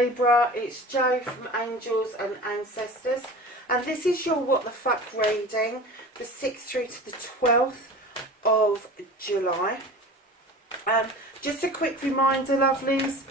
Libra, it's Jo from Angels and Ancestors, and this is your What the Fuck reading, the 6th through to the 12th of July. Just a quick reminder, lovelies,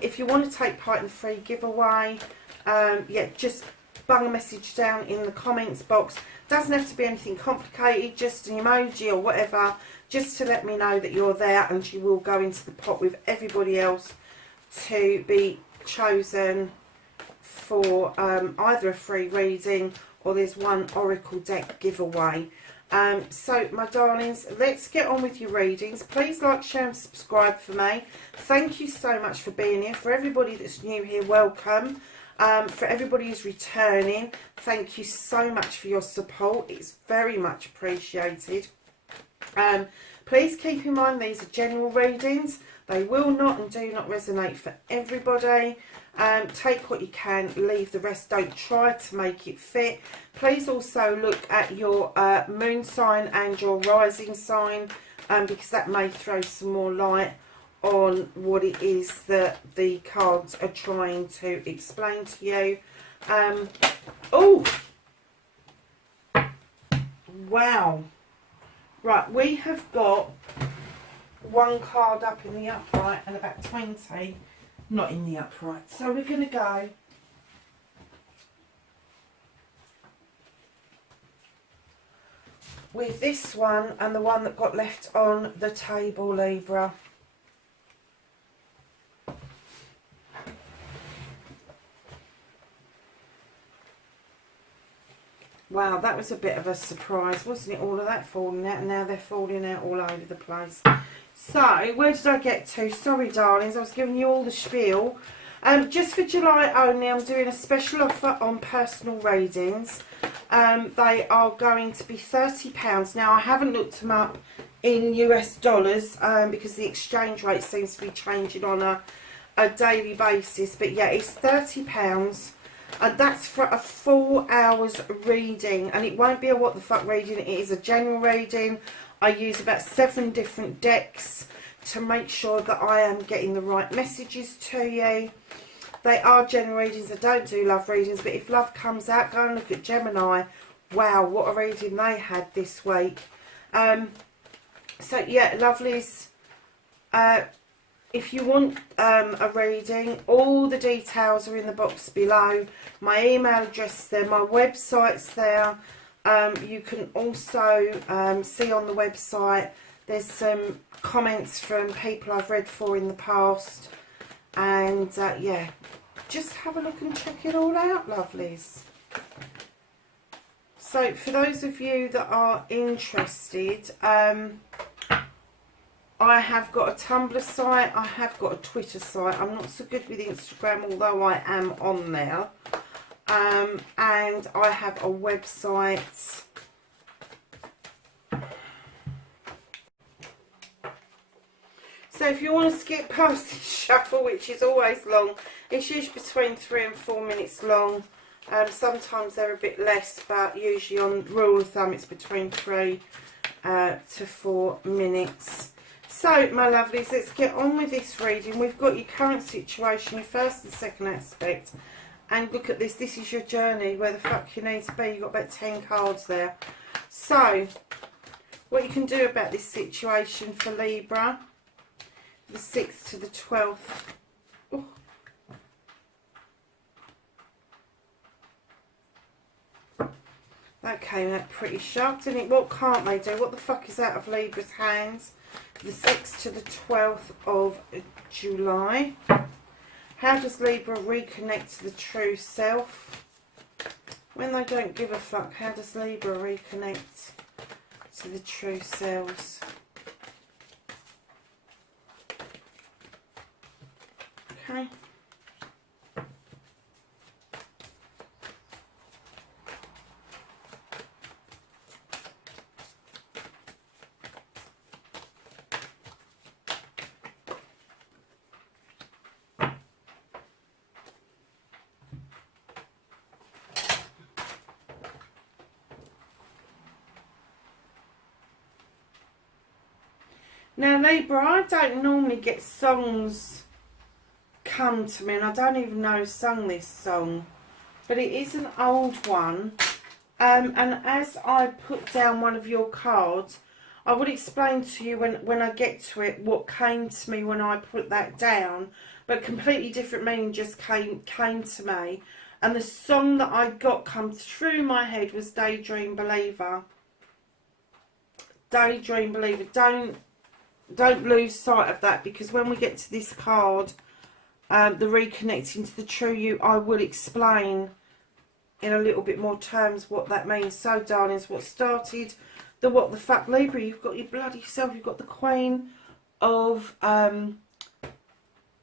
if you want to take part in the free giveaway, yeah, just bung a message down in the comments box. Doesn't have to be anything complicated, just an emoji or whatever, just to let me know that you're there, and you will go into the pot with everybody else to be chosen for either a free reading or there's one oracle deck giveaway. So my darlings, let's get on with your readings. Please like, share and subscribe for me. Thank you so much for being here. For everybody that's new here, welcome. For everybody who's returning, thank you so much for your support. It's very much appreciated. Please keep in mind these are general readings. They will not and do not resonate for everybody. Take what you can, leave the rest. Don't try to make it fit. Please also look at your moon sign and your rising sign, because that may throw some more light on what it is that the cards are trying to explain to you. Oh, wow. Right, we have got one card up in the upright and about 20 not in the upright. So we're going to go with this one and the one that got left on the table, Libra. Wow, that was a bit of a surprise, wasn't it? All of that falling out, and now they're falling out all over the place. So, where did I get to? Sorry, darlings, I was giving you all the spiel. Just for July only, I'm doing a special offer on personal readings. They are going to be £30. Now, I haven't looked them up in US dollars because the exchange rate seems to be changing on a daily basis. But yeah, it's £30. And that's for a 4 hours reading, and it won't be a what the fuck reading, it is a general reading. I use about 7 different decks to make sure that I am getting the right messages to you. They are general readings. I don't do love readings, but if love comes out, go and look at Gemini. Wow, what a reading they had this week. So yeah, lovelies, if you want a reading, all the details are in the box below. My email address is there, my website's there. You can also see on the website, there's some comments from people I've read for in the past. And yeah, just have a look and check it all out, lovelies. So for those of you that are interested, I have got a Tumblr site, I have got a Twitter site. I'm not so good with Instagram, although I am on there. And I have a website. So if you want to skip past this shuffle, which is always long, it's usually between 3 and 4 minutes long. Sometimes they're a bit less, but usually on rule of thumb it's between 3 to 4 minutes. So, my lovelies, let's get on with this reading. We've got your current situation, your first and second aspect. And look at this. This is your journey, where the fuck you need to be. You've got about 10 cards there. So, what you can do about this situation for Libra, the 6th to the 12th. Ooh. That came out pretty sharp, didn't it? What can't they do? What the fuck is out of Libra's hands? The 6th to the 12th of July. How does Libra reconnect to the true self? When they don't give a fuck, how does Libra reconnect to the true selves? Okay. Now Libra, I don't normally get songs come to me, and I don't even know who sung this song, but it is an old one. And as I put down one of your cards, I will explain to you when I get to it what came to me when I put that down, but completely different meaning just came to me. And the song that I got come through my head was Daydream Believer. Daydream Believer. Don't lose sight of that, because when we get to this card, the reconnecting to the true you, I will explain in a little bit more terms what that means. So darlings, what started the what the fuck Libra, you've got your bloody self, you've got the Queen of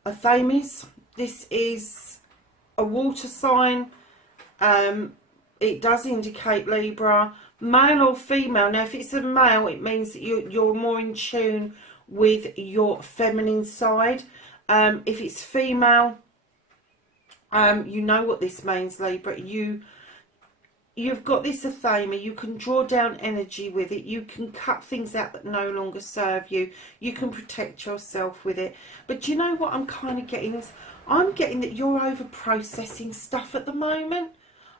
Themis. This is a water sign. It does indicate Libra, male or female. Now if it's a male, it means that you're more in tune with your feminine side. If it's female, you know what this means, Libra. You've got this athema. You can draw down energy with it. You can cut things out that no longer serve you. You can protect yourself with it. But do you know what I'm kind of getting is, I'm getting that you're over processing stuff at the moment.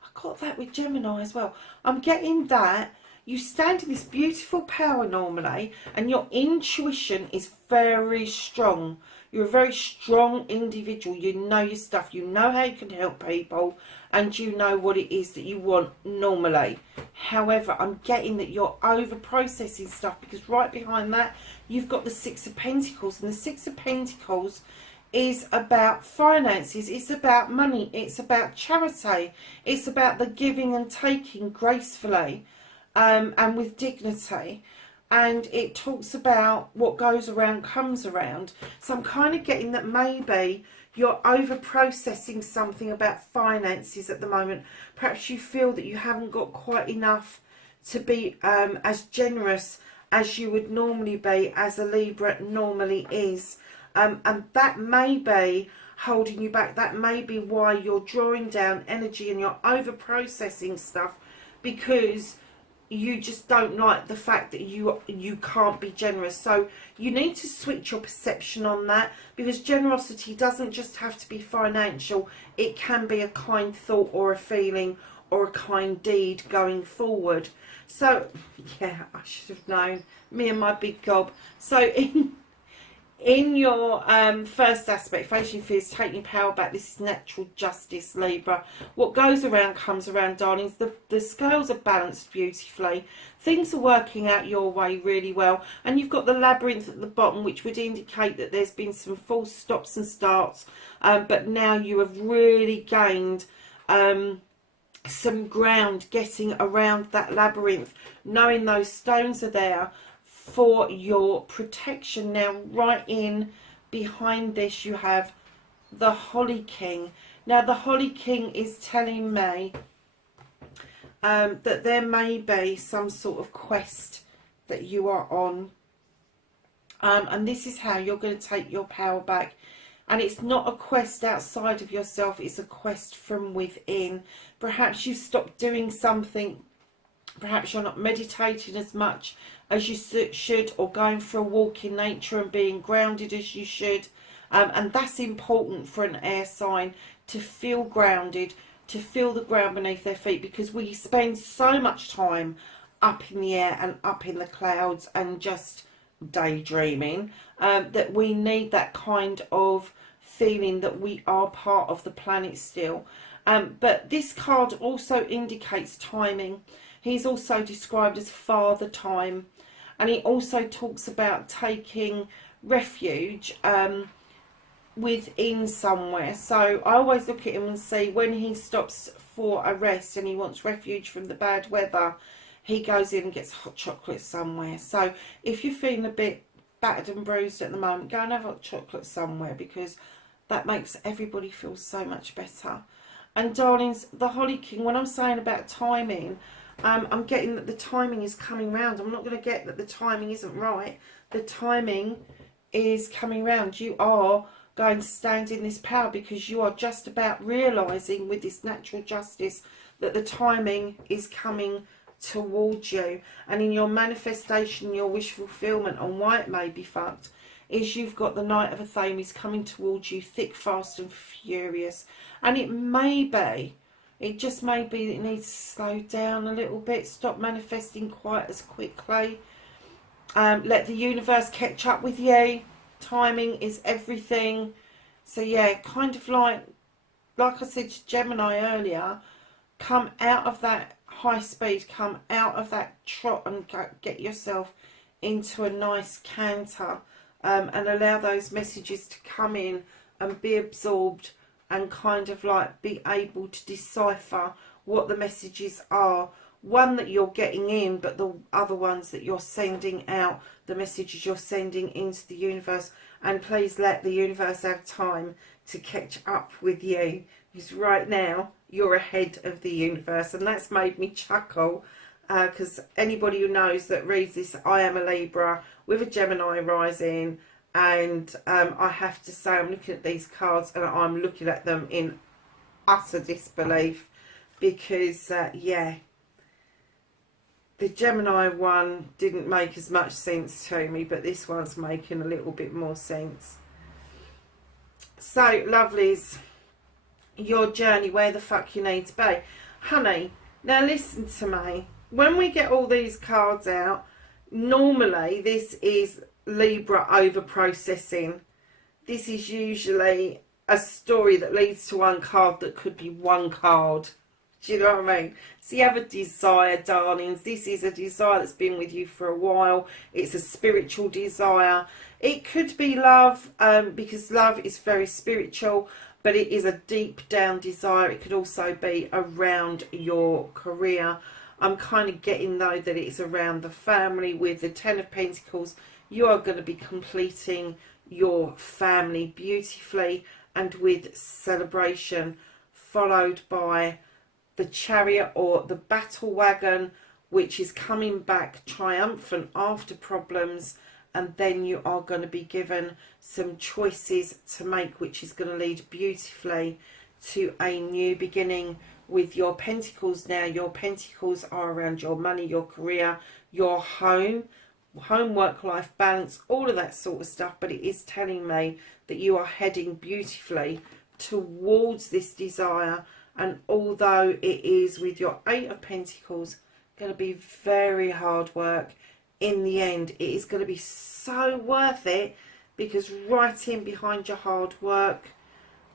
I got that with Gemini as well. I'm getting that you stand in this beautiful power normally, and your intuition is very strong. You're a very strong individual. You know your stuff. You know how you can help people, and you know what it is that you want normally. However, I'm getting that you're over processing stuff, because right behind that you've got the Six of Pentacles, and the Six of Pentacles is about finances, it's about money, it's about charity, it's about the giving and taking gracefully, and with dignity. And it talks about what goes around comes around. So I'm kind of getting that maybe you're over processing something about finances at the moment. Perhaps you feel that you haven't got quite enough to be as generous as you would normally be, as a Libra normally is. And that may be holding you back. That may be why you're drawing down energy and you're over processing stuff, because you just don't like the fact that you can't be generous. So you need to switch your perception on that, because generosity doesn't just have to be financial. It can be a kind thought or a feeling or a kind deed going forward. So yeah, I should have known, me and my big gob. So in your first aspect, facing fears, taking your power back, this is natural justice, Libra. What goes around comes around, darlings. The scales are balanced beautifully. Things are working out your way really well. And you've got the labyrinth at the bottom, which would indicate that there's been some false stops and starts. But now you have really gained some ground getting around that labyrinth, knowing those stones are there for your protection. Now right in behind this you have the Holly King. Now the Holly King is telling me that there may be some sort of quest that you are on, and this is how you're going to take your power back. And it's not a quest outside of yourself, it's a quest from within. Perhaps you've stopped doing something. Perhaps you're not meditating as much as you should, or going for a walk in nature and being grounded as you should. And that's important for an air sign, to feel grounded, to feel the ground beneath their feet, because we spend so much time up in the air and up in the clouds and just daydreaming, that we need that kind of feeling that we are part of the planet still. But this card also indicates timing. He's also described as Father Time, and he also talks about taking refuge within somewhere. So I always look at him and see, when he stops for a rest and he wants refuge from the bad weather, he goes in and gets hot chocolate somewhere. So if you're feeling a bit battered and bruised at the moment, go and have hot chocolate somewhere, because that makes everybody feel so much better. And darlings, the Holly King, when I'm saying about timing, I'm getting that the timing is coming round. I'm not going to get that the timing isn't right. The timing is coming round. You are going to stand in this power, because you are just about realising with this natural justice that the timing is coming towards you. And in your manifestation, your wish fulfillment, on why it may be fucked, is you've got the Knight of Athames coming towards you thick, fast and furious. And it just may be that it needs to slow down a little bit, stop manifesting quite as quickly. Let the universe catch up with you. Timing is everything. So yeah, kind of like I said to Gemini earlier, come out of that high speed, come out of that trot and get yourself into a nice canter, and allow those messages to come in and be absorbed and kind of like be able to decipher what the messages are. One that you're getting in, but the other ones that you're sending out, the messages you're sending into the universe. And please let the universe have time to catch up with you, because right now you're ahead of the universe. And that's made me chuckle, because anybody who knows that reads this, I am a Libra with a Gemini rising, and I have to say I'm looking at these cards and I'm looking at them in utter disbelief, because yeah, the Gemini one didn't make as much sense to me, but this one's making a little bit more sense. So, lovelies, your journey, where the fuck you need to be. Honey, now listen to me. When we get all these cards out, normally this is Libra over-processing. This is usually a story that leads to one card that could be one card. Do you know what I mean? So you have a desire, darlings. This is a desire that's been with you for a while. It's a spiritual desire. It could be love, because love is very spiritual, but it is a deep down desire. It could also be around your career. I'm kind of getting, though, that it's around the family. With the Ten of Pentacles, you are going to be completing your family beautifully and with celebration, followed by the Chariot or the battle wagon, which is coming back triumphant after problems. And then you are going to be given some choices to make, which is going to lead beautifully to a new beginning with your Pentacles. Now, your Pentacles are around your money, your career, your home, work-life balance, all of that sort of stuff. But it is telling me that you are heading beautifully towards this desire. And although it is with your Eight of Pentacles going to be very hard work, in the end it is going to be so worth it, because right in behind your hard work,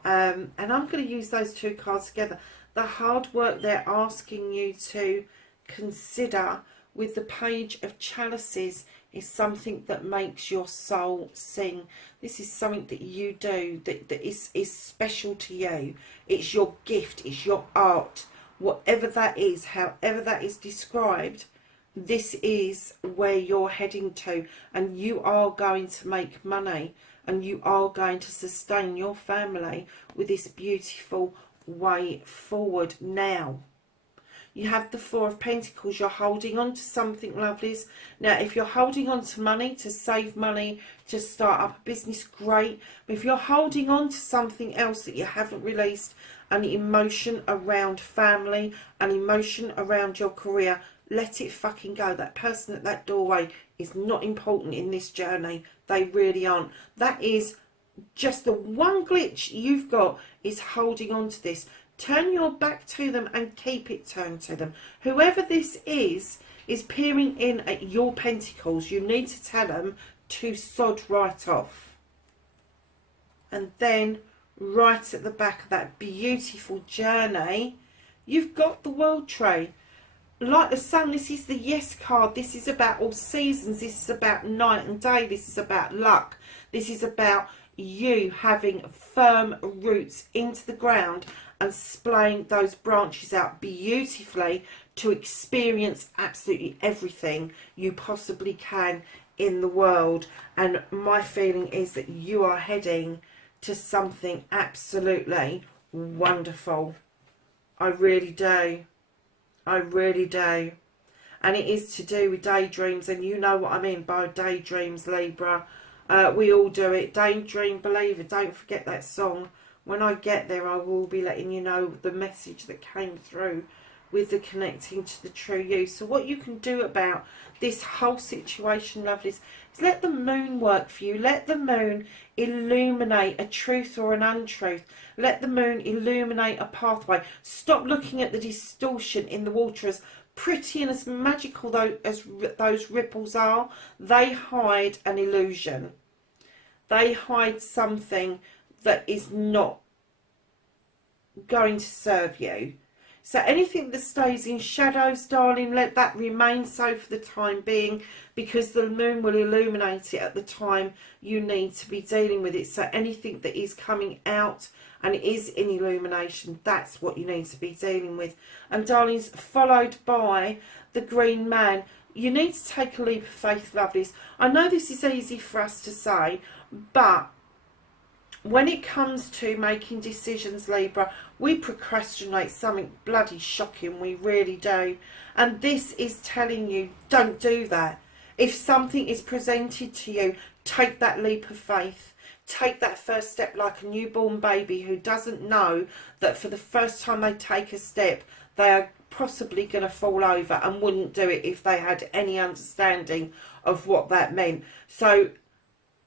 and I'm going to use those two cards together, the hard work they're asking you to consider with the Page of Chalices is something that makes your soul sing. This is something that you do that is special to you. It's your gift, it's your art, whatever that is, however that is described. This is where you're heading to, and you are going to make money, and you are going to sustain your family with this beautiful way forward. Now, you have the Four of Pentacles. You're holding on to something, lovelies. Now, if you're holding on to money, to save money, to start up a business, great. But if you're holding on to something else that you haven't released, an emotion around family, an emotion around your career, let it fucking go. That person at that doorway is not important in this journey. They really aren't. That is just the one glitch you've got, is holding on to this. Turn your back to them and keep it turned to them. Whoever this is peering in at your Pentacles. You need to tell them to sod right off. And then right at the back of that beautiful journey, you've got the World Tree. Like the Sun, this is the yes card. This is about all seasons. This is about night and day. This is about luck. This is about you having firm roots into the ground and splaying those branches out beautifully to experience absolutely everything you possibly can in the world. And my feeling is that you are heading to something absolutely wonderful. I really do. I really do. And it is to do with daydreams, and you know what I mean by daydreams, Libra. We all do it. Daydream Believer. Don't forget that song. When I get there, I will be letting you know the message that came through with the connecting to the true you. So what you can do about this whole situation, lovelies, is let the moon work for you. Let the moon illuminate a truth or an untruth. Let the moon illuminate a pathway. Stop looking at the distortion in the water. As pretty and as magical though as those ripples are, they hide an illusion. They hide something that is not going to serve you. So anything that stays in shadows, darling, let that remain so for the time being, because the moon will illuminate it at the time you need to be dealing with it. So anything that is coming out and is in illumination, that's what you need to be dealing with. And darlings, followed by the green man. You need to take a leap of faith, lovelies. I know this is easy for us to say, but when it comes to making decisions, Libra, we procrastinate something bloody shocking. We really do. And this is telling you, don't do that. If something is presented to you, take that leap of faith. Take that first step like a newborn baby who doesn't know that for the first time they take a step, they are possibly going to fall over and wouldn't do it if they had any understanding of what that meant. So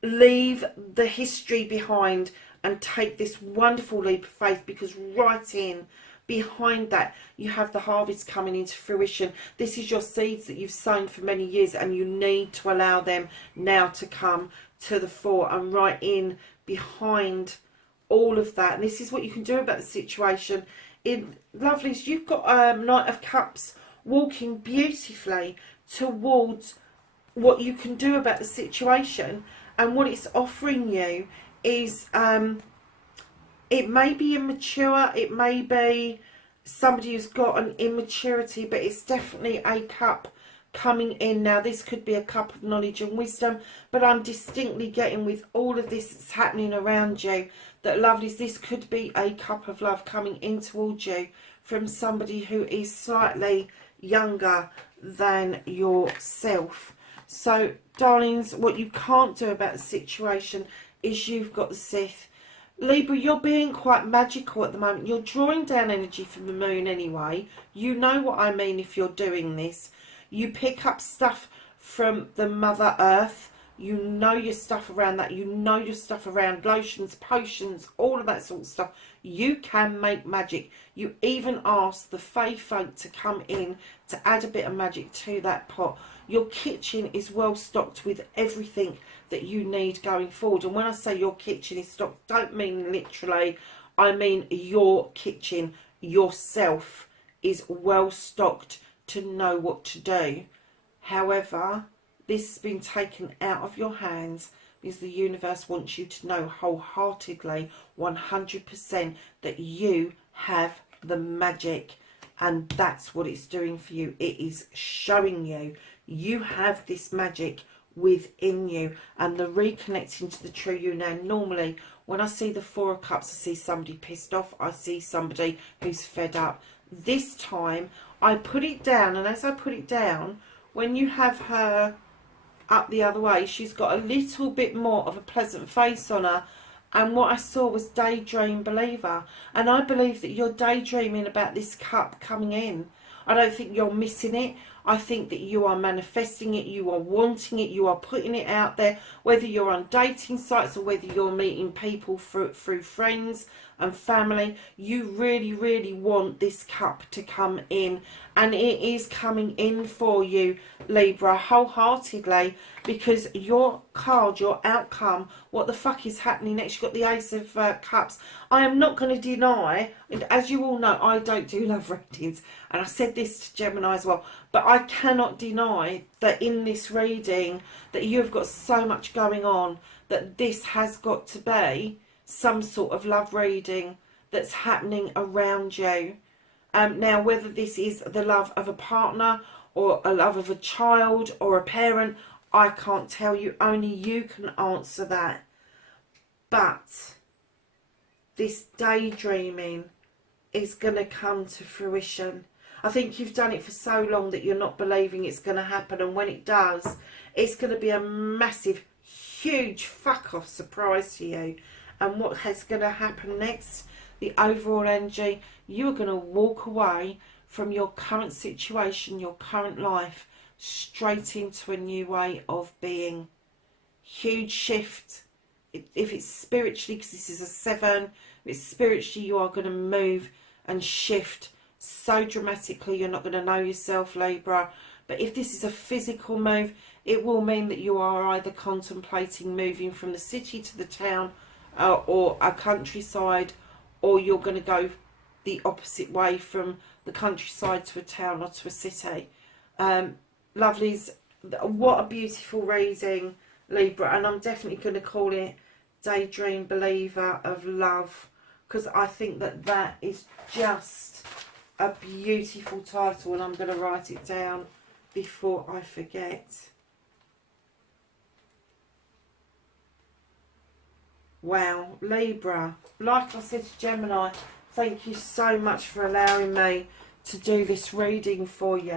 leave the history behind and take this wonderful leap of faith, because right in behind that you have the harvest coming into fruition. This is your seeds that you've sown for many years, and you need to allow them now to come to the fore. And right in behind all of that, and this is what you can do about the situation. In lovelies, you've got Knight of Cups walking beautifully towards what you can do about the situation. And what it's offering you is, it may be immature, it may be somebody who's got an immaturity, but it's definitely a cup coming in. Now, this could be a cup of knowledge and wisdom, but I'm distinctly getting with all of this that's happening around you, that, lovelies, this could be a cup of love coming in towards you from somebody who is slightly younger than yourself. So, darlings, what you can't do about the situation is you've got the Sith. Libra, you're being quite magical at the moment. You're drawing down energy from the moon anyway. You know what I mean if you're doing this. You pick up stuff from the Mother Earth. You know your stuff around that. You know your stuff around lotions, potions, all of that sort of stuff. You can make magic. You even ask the Fae folk to come in to add a bit of magic to that pot. Your kitchen is well stocked with everything that you need going forward. And when I say your kitchen is stocked, don't mean literally. I mean your kitchen, yourself, is well stocked to know what to do. However, this has been taken out of your hands because the universe wants you to know wholeheartedly, 100%, that you have the magic. And that's what it's doing for you. It is showing you you have this magic within you. And the reconnecting to the true you. Now, normally when I see the Four of Cups, I see somebody pissed off. I see somebody who's fed up. This time I put it down, and as I put it down, when you have her up the other way, she's got a little bit more of a pleasant face on her. And what I saw was Daydream Believer. And I believe that you're daydreaming about this cup coming in. I don't think you're missing it. I think that you are manifesting it, you are wanting it, you are putting it out there, whether you're on dating sites or whether you're meeting people through friends and family. You really, really want this cup to come in, and it is coming in for you, Libra, wholeheartedly, because your card, your outcome, what the fuck is happening next? You've got the Ace of Cups. I am not going to deny, and as you all know, I don't do love readings, and I said this to Gemini as well, but I cannot deny that in this reading that you've got so much going on, that this has got to be some sort of love reading that's happening around you. Now, whether this is the love of a partner or a love of a child or a parent, I can't tell you. Only you can answer that. But this daydreaming is going to come to fruition. I think you've done it for so long that you're not believing it's going to happen. And when it does, it's going to be a massive, huge fuck-off surprise to you. And what is going to happen next? The overall energy, you are going to walk away from your current situation, your current life, straight into a new way of being. Huge shift. If it's spiritually, because this is a 7, if it's spiritually, you are going to move and shift so dramatically you're not going to know yourself, Libra. But if this is a physical move, it will mean that you are either contemplating moving from the city to the town, or a countryside, or you're going to go the opposite way from the countryside to a town or to a city. Lovelies, what a beautiful reading, Libra, and I'm definitely going to call it Daydream Believer of Love, because I think that that is just a beautiful title, and I'm going to write it down before I forget. Wow, Libra, like I said to Gemini, thank you so much for allowing me to do this reading for you.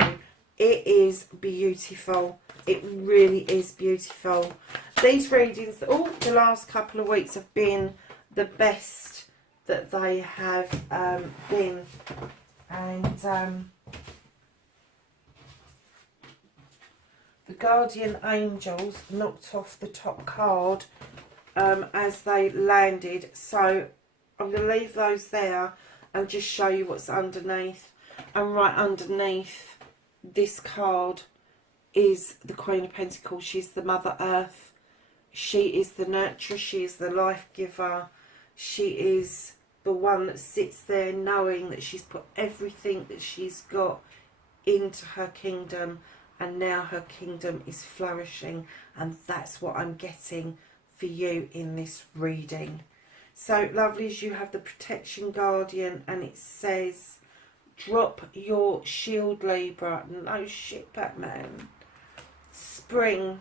It is beautiful. It really is beautiful. These readings, the last couple of weeks have been the best that they have been. And the Guardian Angels knocked off the top card as they landed. So I'm going to leave those there and just show you what's underneath. And right underneath this card is the Queen of Pentacles. She's the Mother Earth. She is the nurturer. She is the life giver. She is the one that sits there knowing that she's put everything that she's got into her kingdom, and now her kingdom is flourishing, and that's what I'm getting for you in this reading. So lovelies, you have the Protection Guardian, and it says drop your shield, Libra. No shit, Batman. Spring.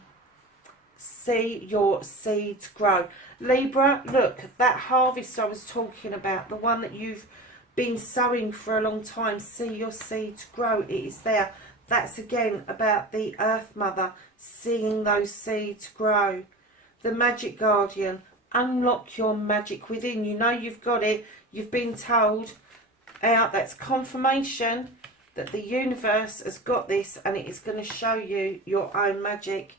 See your seeds grow. Libra, look, that harvest I was talking about, the one that you've been sowing for a long time, see your seeds grow. It is there. That's again about the Earth Mother, seeing those seeds grow. The Magic Guardian, unlock your magic within. You know you've got it. You've been told out. That's confirmation that the universe has got this, and it is going to show you your own magic.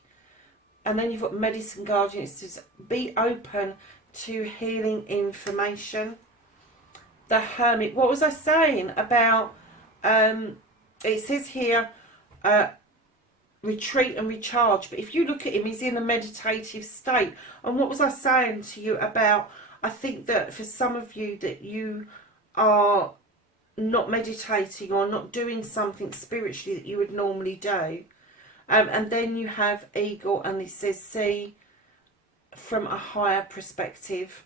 And then you've got Medicine Guardian. It says be open to healing information. The Hermit. What was I saying about, it says here, retreat and recharge. But if you look at him, he's in a meditative state. And what was I saying to you about, I think that for some of you that you are not meditating or not doing something spiritually that you would normally do. And then you have Eagle, and it says see from a higher perspective.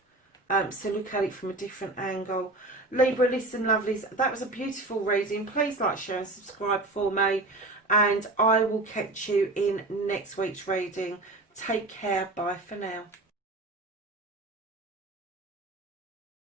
So look at it from a different angle. Libra, listen, lovelies, that was a beautiful reading. Please like, share and subscribe for me. And I will catch you in next week's reading. Take care. Bye for now.